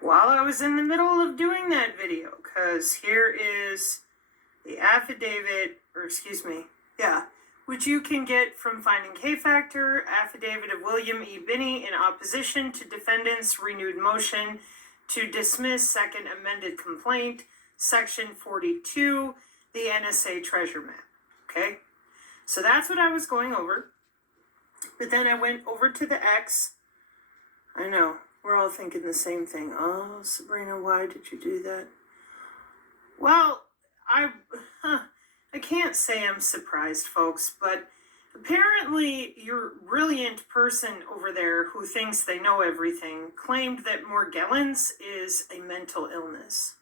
while I was in the middle of doing that video, because here is the affidavit, which you can get from Finding K-Factor, affidavit of William E. Binney in opposition to defendant's renewed motion to dismiss second amended complaint, section 42, the NSA treasure map. Okay, so that's what I was going over. But then I went over to the X. I know, we're all thinking the same thing. Oh, Sabrina, why did you do that? Well, I can't say I'm surprised, folks, but apparently your brilliant person over there who thinks they know everything claimed that Morgellons is a mental illness.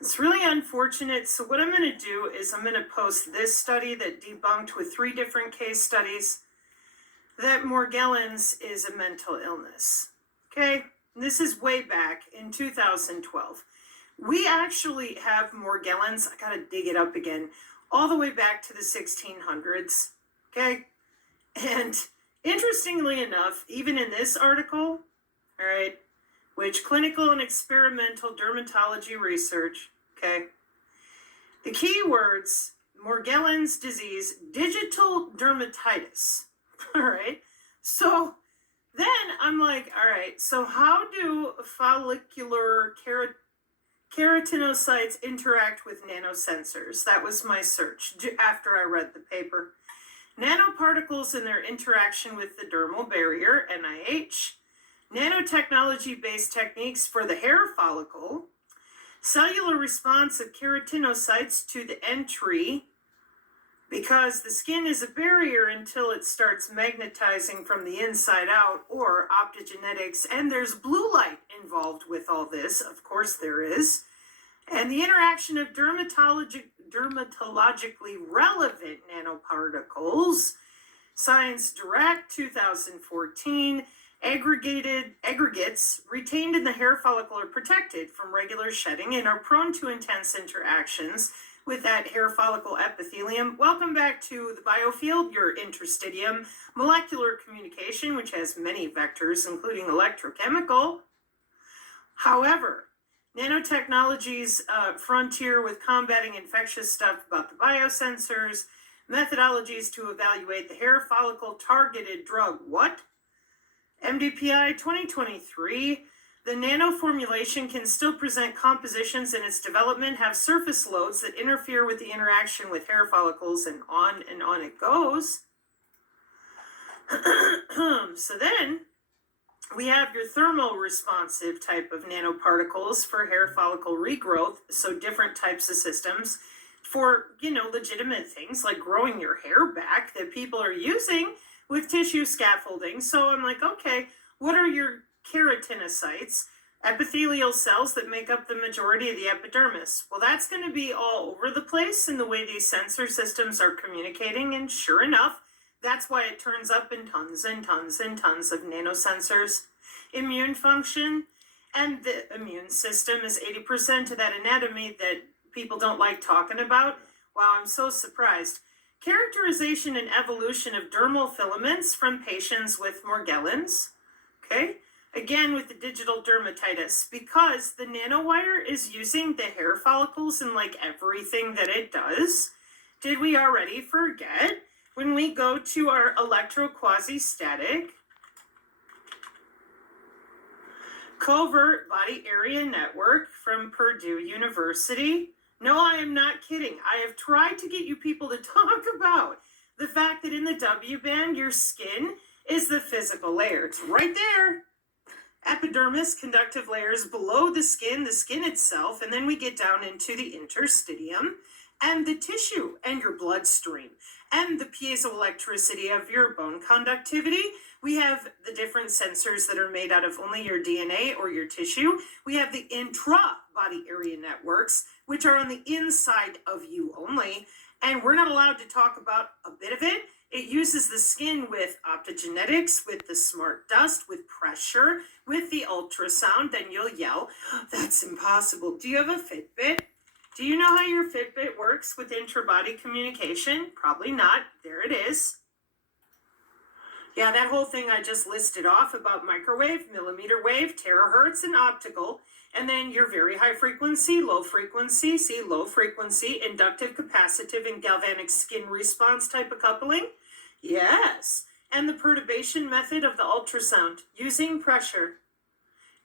It's really unfortunate. So what I'm going to do is I'm going to post this study that debunked with 3 different case studies that Morgellons is a mental illness. Okay, this is way back in 2012. We actually have Morgellons, I gotta dig it up again, all the way back to the 1600s, okay? And interestingly enough, even in this article, all right, which clinical and experimental dermatology research, okay, the key words, Morgellons disease, digital dermatitis, all right? So then I'm like, all right, so how do follicular keratinocytes interact with nanosensors? That was my search after I read the paper. Nanoparticles and their interaction with the dermal barrier, NIH. Nanotechnology-based techniques for the hair follicle. Cellular response of keratinocytes to the entry, because the skin is a barrier until it starts magnetizing from the inside out, or optogenetics, and there's blue light involved with all this, of course there is, and the interaction of dermatologically relevant nanoparticles, Science Direct 2014, aggregates retained in the hair follicle are protected from regular shedding and are prone to intense interactions with that hair follicle epithelium. Welcome back to the biofield, your interstitium, molecular communication, which has many vectors, including electrochemical. However, nanotechnology's frontier with combating infectious stuff about the biosensors, methodologies to evaluate the hair follicle targeted drug, what? MDPI 2023, the nano formulation can still present compositions in its development, have surface loads that interfere with the interaction with hair follicles, and on it goes. So then we have your thermal responsive type of nanoparticles for hair follicle regrowth. So different types of systems for, legitimate things like growing your hair back that people are using with tissue scaffolding. So I'm like, okay, what are your keratinocytes? Epithelial cells that make up the majority of the epidermis. Well, that's going to be all over the place in the way these sensor systems are communicating. And sure enough, that's why it turns up in tons and tons and tons of nanosensors. Immune function, and the immune system is 80% of that anatomy that people don't like talking about. Wow, I'm so surprised. Characterization and evolution of dermal filaments from patients with Morgellons. Okay, again with the digital dermatitis, because the nanowire is using the hair follicles in like everything that it does. Did we already forget? When we go to our electroquasi-static covert body area network from Purdue University. No, I am not kidding. I have tried to get you people to talk about the fact that in the W-band, your skin is the physical layer. It's right there. Epidermis, conductive layers below the skin itself, and then we get down into the interstitium and the tissue and your bloodstream and the piezoelectricity of your bone conductivity. We have the different sensors that are made out of only your DNA or your tissue. We have the intra-body area networks, which are on the inside of you only. And we're not allowed to talk about a bit of it. It uses the skin with optogenetics, with the smart dust, with pressure, with the ultrasound. Then you'll yell, that's impossible. Do you have a Fitbit? Do you know how your Fitbit works with intra-body communication? Probably not. There it is. Yeah, that whole thing I just listed off about microwave, millimeter wave, terahertz, and optical, and then your very high frequency, low frequency, inductive, capacitive, and galvanic skin response type of coupling. Yes, and the perturbation method of the ultrasound using pressure.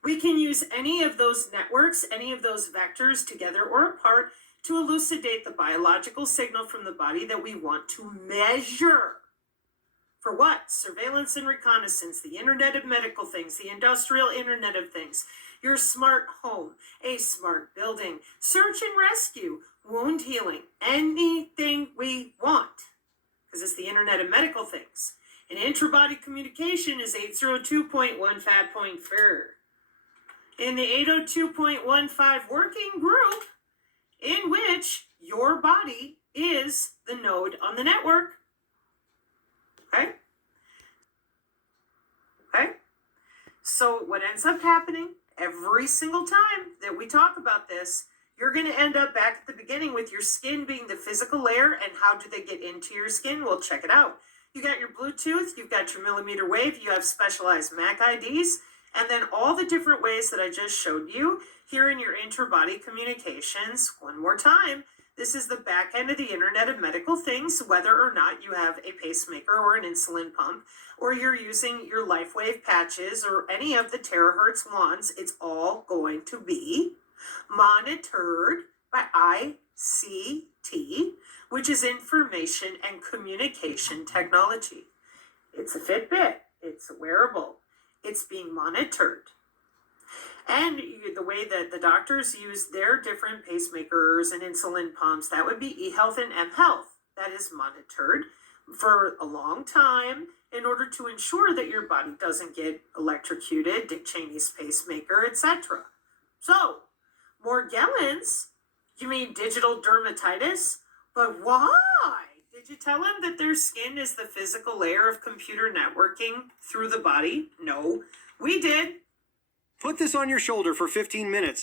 We can use any of those networks, any of those vectors together or apart to elucidate the biological signal from the body that we want to measure. For what? Surveillance and reconnaissance, the Internet of Medical Things, the Industrial Internet of Things, your smart home, a smart building, search and rescue, wound healing, anything we want. Because it's the Internet of Medical Things. And intra-body communication is 802.15.4. In the 802.15 working group, in which your body is the node on the network. Okay? Okay? So what ends up happening every single time that we talk about this, you're going to end up back at the beginning with your skin being the physical layer. And how do they get into your skin? Well, check it out. You got your Bluetooth, you've got your millimeter wave, you have specialized MAC IDs, and then all the different ways that I just showed you here in your inter-body communications. One more time. This is the back end of the Internet of Medical Things, whether or not you have a pacemaker or an insulin pump, or you're using your LifeWave patches or any of the terahertz wands, it's all going to be monitored by ICT, which is information and communication technology. It's a Fitbit, it's a wearable, it's being monitored. And the way that the doctors use their different pacemakers and insulin pumps, that would be eHealth and mHealth. That is monitored for a long time in order to ensure that your body doesn't get electrocuted, Dick Cheney's pacemaker, etc. So, Morgellons, you mean digital dermatitis? But why? Did you tell him that their skin is the physical layer of computer networking through the body? No, we did. Put this on your shoulder for 15 minutes.